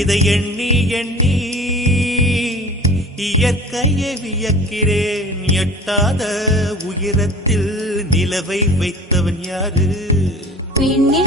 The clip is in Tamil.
இதை எண்ணி எண்ணி இயற்கையை வியக்கிறேன். எட்டாத உயரத்தில் நிலவை வைத்தவன் யாரு? பெண்ணே